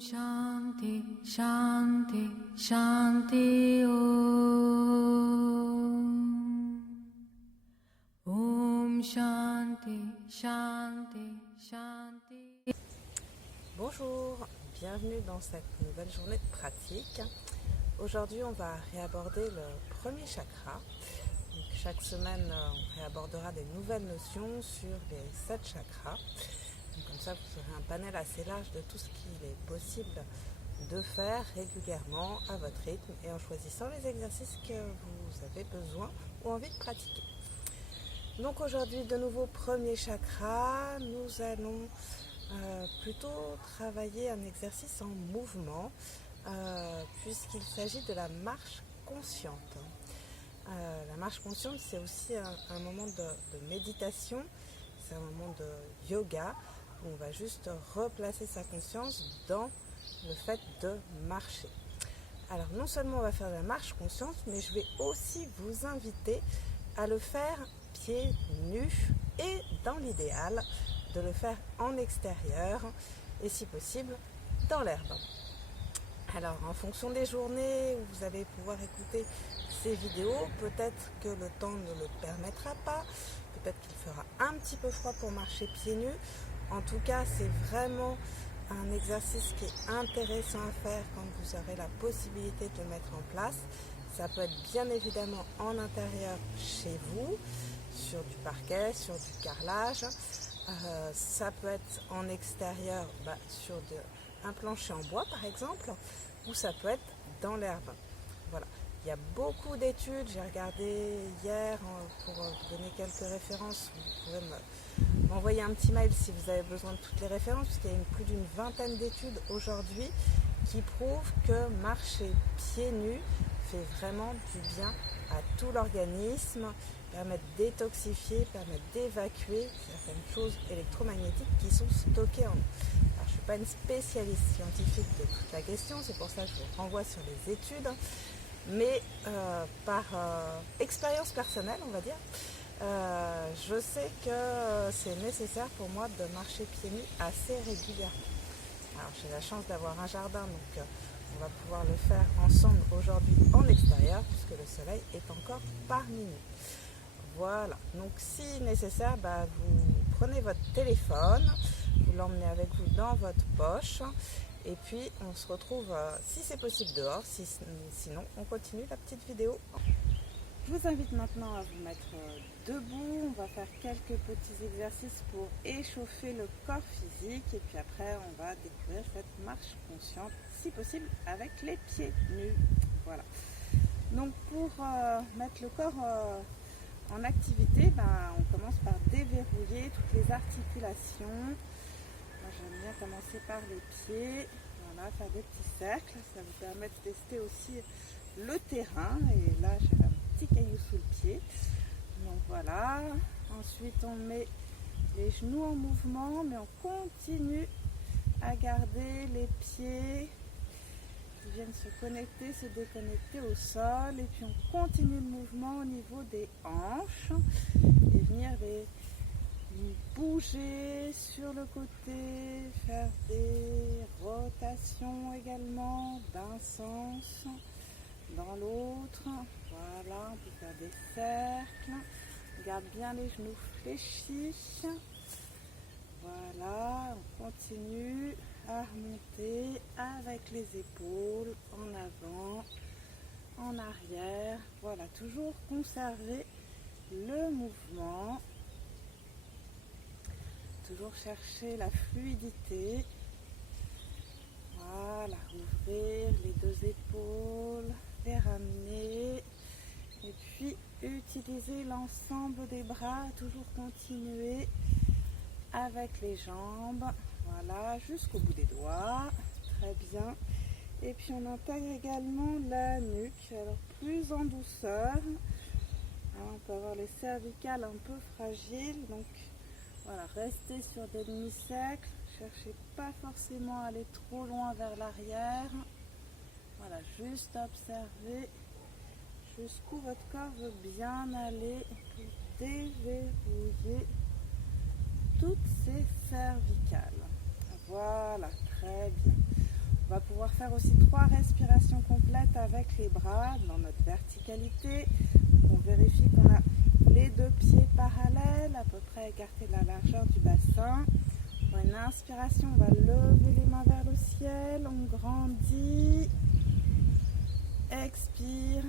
Shanti, Shanti, Shanti Om. Om Shanti, Shanti, Shanti. Bonjour, bienvenue dans cette nouvelle journée de pratique. Aujourd'hui, on va réaborder le premier chakra. Donc, chaque semaine, on réabordera des nouvelles notions sur les 7 chakras. Donc, comme ça, vous aurez un panel assez large de tout ce qu'il est possible de faire régulièrement à votre rythme et en choisissant les exercices que vous avez besoin ou envie de pratiquer. Donc aujourd'hui, de nouveau, premier chakra, nous allons plutôt travailler un exercice en mouvement puisqu'il s'agit de la marche consciente. La marche consciente, c'est aussi un moment de méditation, c'est un moment de yoga où on va juste replacer sa conscience dans le fait de marcher. Alors non seulement on va faire de la marche consciente, mais je vais aussi vous inviter à le faire pieds nus et dans l'idéal de le faire en extérieur et si possible dans l'herbe. Alors en fonction des journées où vous allez pouvoir écouter ces vidéos, peut-être que le temps ne le permettra pas, peut-être qu'il fera un petit peu froid pour marcher pieds nus. En tout cas, c'est vraiment un exercice qui est intéressant à faire quand vous aurez la possibilité de le mettre en place. Ça peut être bien évidemment en intérieur chez vous, sur du parquet, sur du carrelage. Ça peut être en extérieur, sur un plancher en bois par exemple, ou ça peut être dans l'herbe. Voilà. Il y a beaucoup d'études, j'ai regardé hier pour vous donner quelques références. Vous pouvez m'envoyer un petit mail si vous avez besoin de toutes les références, puisqu'il y a plus d'une vingtaine d'études aujourd'hui qui prouvent que marcher pieds nus fait vraiment du bien à tout l'organisme, permet de détoxifier, permet d'évacuer certaines choses électromagnétiques qui sont stockées en nous. Alors, je ne suis pas une spécialiste scientifique de toute la question, c'est pour ça que je vous renvoie sur les études, mais par expérience personnelle, on va dire, je sais que c'est nécessaire pour moi de marcher pieds nus assez régulièrement. Alors j'ai la chance d'avoir un jardin, donc on va pouvoir le faire ensemble aujourd'hui en extérieur puisque le soleil est encore parmi nous. Voilà, donc si nécessaire, vous prenez votre téléphone, vous l'emmenez avec vous dans votre poche et puis on se retrouve, si c'est possible, dehors, sinon on continue la petite vidéo. Je vous invite maintenant à vous mettre debout, on va faire quelques petits exercices pour échauffer le corps physique et puis après on va découvrir cette marche consciente, si possible avec les pieds nus. Voilà. Donc pour mettre le corps en activité, on commence par déverrouiller toutes les articulations. Moi j'aime bien commencer par les pieds, voilà, faire des petits cercles, ça vous permet de tester aussi le terrain et là j'ai un petit caillou sous le pied. Donc voilà, ensuite on met les genoux en mouvement, mais on continue à garder les pieds qui viennent se connecter, se déconnecter au sol et puis on continue le mouvement au niveau des hanches et venir les bouger sur le côté, faire des rotations également d'un sens dans l'autre. Voilà, on peut faire des cercles. On garde bien les genoux fléchis. Voilà, on continue à remonter avec les épaules en avant, en arrière. Voilà, toujours conserver le mouvement. Toujours chercher la fluidité. Voilà, ouvrir les deux épaules, les ramener et puis utiliser l'ensemble des bras, toujours continuer avec les jambes, voilà, jusqu'au bout des doigts, très bien. Et puis on intègre également la nuque, alors plus en douceur. Alors, on peut avoir les cervicales un peu fragiles, donc voilà, restez sur des demi-cercles, cherchez pas forcément à aller trop loin vers l'arrière. Voilà, juste observer jusqu'où votre corps veut bien aller pour déverrouiller toutes ces cervicales. Voilà, très bien. va pouvoir faire aussi 3 respirations complètes avec les bras dans notre verticalité. On vérifie qu'on a les 2 pieds parallèles, à peu près écartés de la largeur du bassin. Pour une inspiration, on va lever les mains vers le ciel, on grandit. Expire,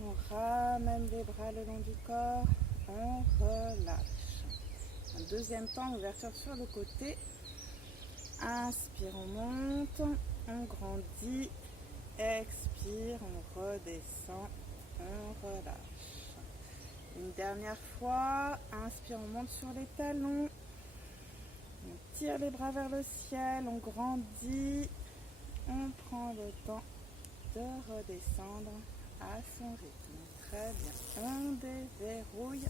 on ramène les bras le long du corps, on relâche. Un deuxième temps, ouverture sur le côté. Inspire, on monte, on grandit. Expire, on redescend, on relâche. Une dernière fois, inspire, on monte sur les talons. On tire les bras vers le ciel, on grandit. On prend le temps de redescendre à son rythme. Très bien. On déverrouille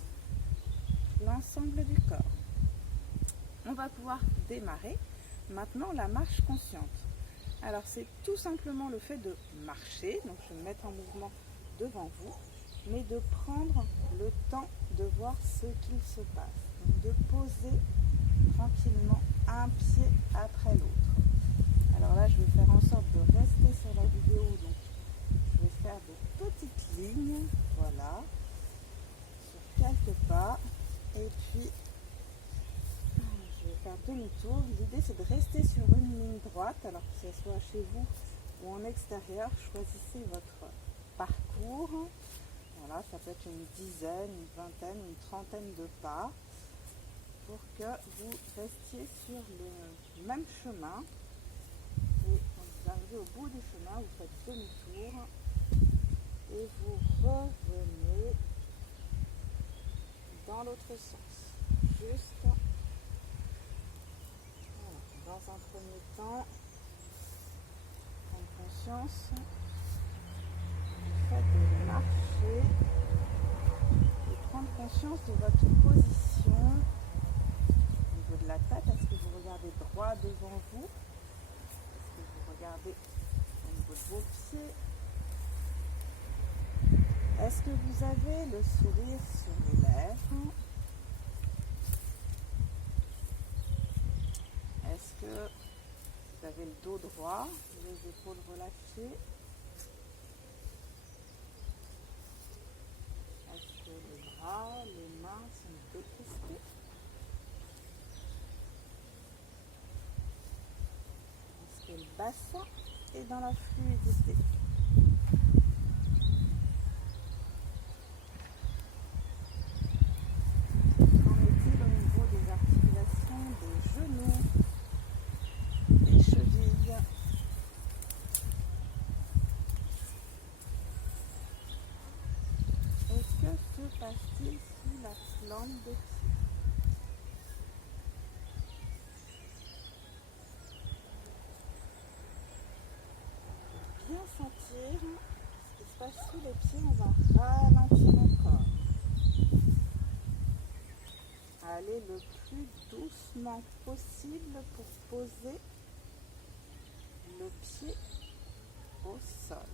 l'ensemble du corps. On va pouvoir démarrer maintenant la marche consciente. Alors c'est tout simplement le fait de marcher, donc je vais me mettre en mouvement devant vous, mais de prendre le temps de voir ce qu'il se passe. Donc de poser tranquillement un pied après l'autre. Alors là je vais faire en sorte de rester sur la vidéo, donc je vais faire de petites lignes, voilà, sur quelques pas, et puis je vais faire demi-tour. L'idée c'est de rester sur une ligne droite, alors que ce soit chez vous ou en extérieur, choisissez votre parcours. Voilà, ça peut être une dizaine, une vingtaine, une trentaine de pas pour que vous restiez sur le même chemin. Et quand vous arrivez au bout du chemin, vous faites demi-tour et vous revenez dans l'autre sens. Juste voilà. Dans un premier temps, prendre conscience du fait de marcher et prendre conscience de votre position au niveau de la tête. Est-ce que vous regardez droit devant vous? Est-ce que vous regardez au niveau de vos pieds? Est-ce que vous avez le sourire sur les lèvres? Est-ce que vous avez le dos droit, les épaules relâchées? Est-ce que les bras, les mains sont décrispés? Est-ce que le bassin est dans la fluidité? Qu'en est-il au niveau des articulations des genoux, des chevilles? Est-ce que se passe-t-il sous la plante des pieds? Pour bien sentir ce qui se passe sous les pieds, on va ralentir encore. Aller le plus doucement possible pour poser le pied au sol.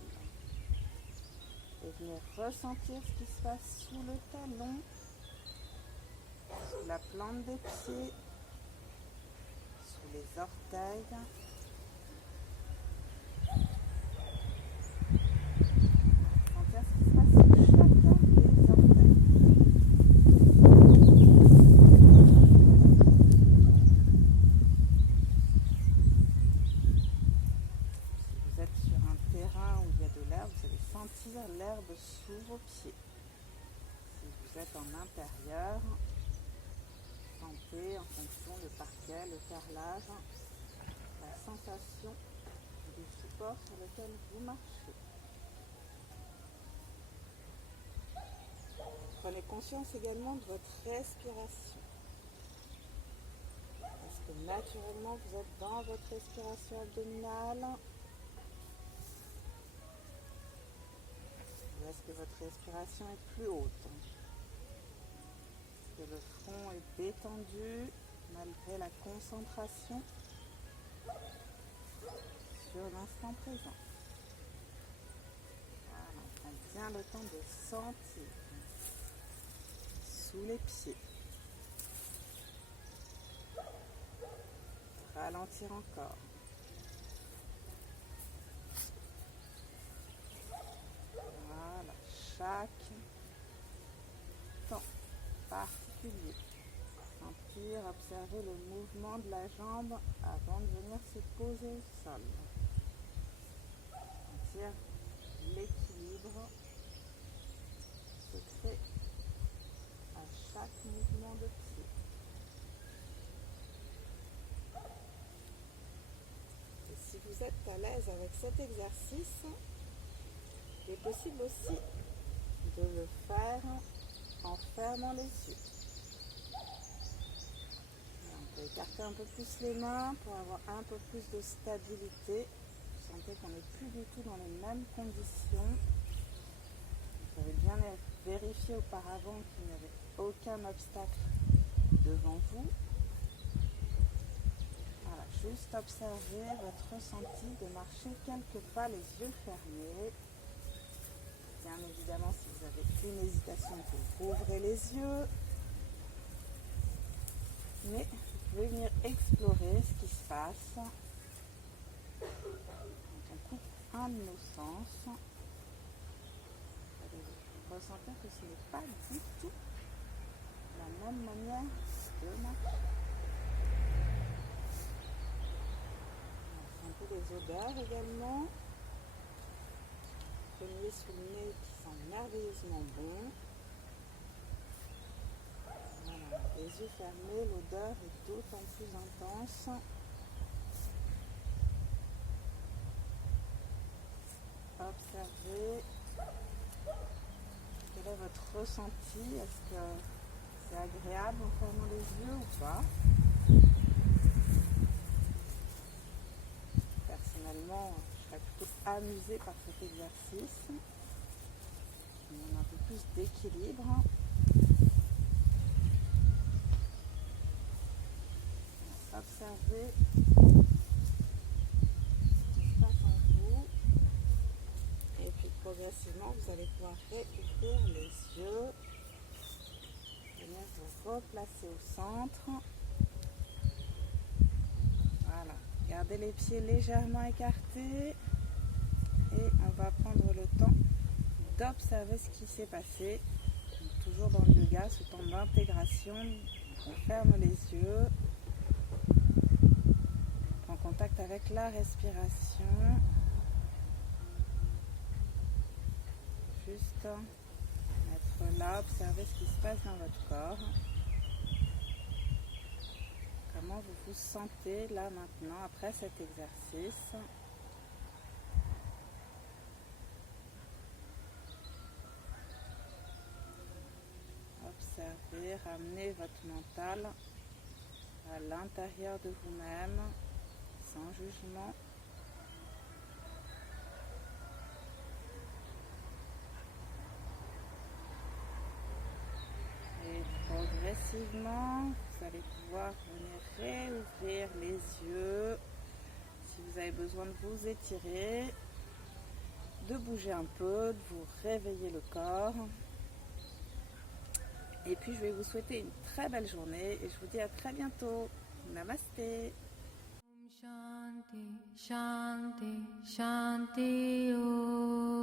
Et venir ressentir ce qui se passe sous le talon, sous la plante des pieds, sous les orteils. Sentir ce qui se passe sous chacun des orteils. Si vous êtes sur un terrain où il y a de l'herbe, vous allez sentir l'herbe sous vos pieds. Si vous êtes en intérieur, sentez en fonction du parquet, le carrelage, la sensation du support sur lequel vous marchez. Prenez conscience également de votre respiration. Est-ce que naturellement vous êtes dans votre respiration abdominale? Ou est-ce que votre respiration est plus haute? Est-ce que le front est détendu malgré la concentration sur l'instant présent? Voilà, on prend bien le temps de sentir sous les pieds. Ralentir encore. plaisir à observer le mouvement de la jambe avant de venir se poser au sol. Sentir l'équilibre se crée à chaque mouvement de pied. Et si vous êtes à l'aise avec cet exercice, il est possible aussi de le faire en fermant les yeux. On peut écarter un peu plus les mains pour avoir un peu plus de stabilité. Vous sentez qu'on n'est plus du tout dans les mêmes conditions. Vous avez bien vérifié auparavant qu'il n'y avait aucun obstacle devant vous. Voilà, juste observer votre ressenti de marcher quelques pas les yeux fermés. Bien évidemment, si vous avez une hésitation, vous rouvrez les yeux. Mais vous pouvez venir explorer ce qui se passe quand on coupe un de nos sens. Vous allez ressentir que ce n'est pas du tout la même manière de marcher. Un peu les odeurs également. Premier sous le nez qui sent merveilleusement bon. Voilà. Les yeux fermés, l'odeur est d'autant plus intense. Observez quel est votre ressenti. Est-ce que c'est agréable en fermant les yeux ou pas? Personnellement, je serais plutôt amusée par cet exercice. Il y a un peu plus d'équilibre. Observez ce qui se passe en vous. Et puis progressivement, vous allez pouvoir réouvrir les yeux. Venir vous replacer au centre. Voilà. Gardez les pieds légèrement écartés. Et on va prendre le temps d'observer ce qui s'est passé. Donc, toujours dans le yoga, ce temps d'intégration. On ferme les yeux. On prend contact avec la respiration. Juste être là, observer ce qui se passe dans votre corps. Comment vous vous sentez là maintenant après cet exercice. Observez, ramenez votre mental à l'intérieur de vous-même, sans jugement. Et progressivement, vous allez pouvoir venir réouvrir les yeux. Si vous avez besoin de vous étirer, de bouger un peu, de vous réveiller le corps. Et puis je vais vous souhaiter une très belle journée et je vous dis à très bientôt. Namasté. Shanti, Shanti, Shanti, Om.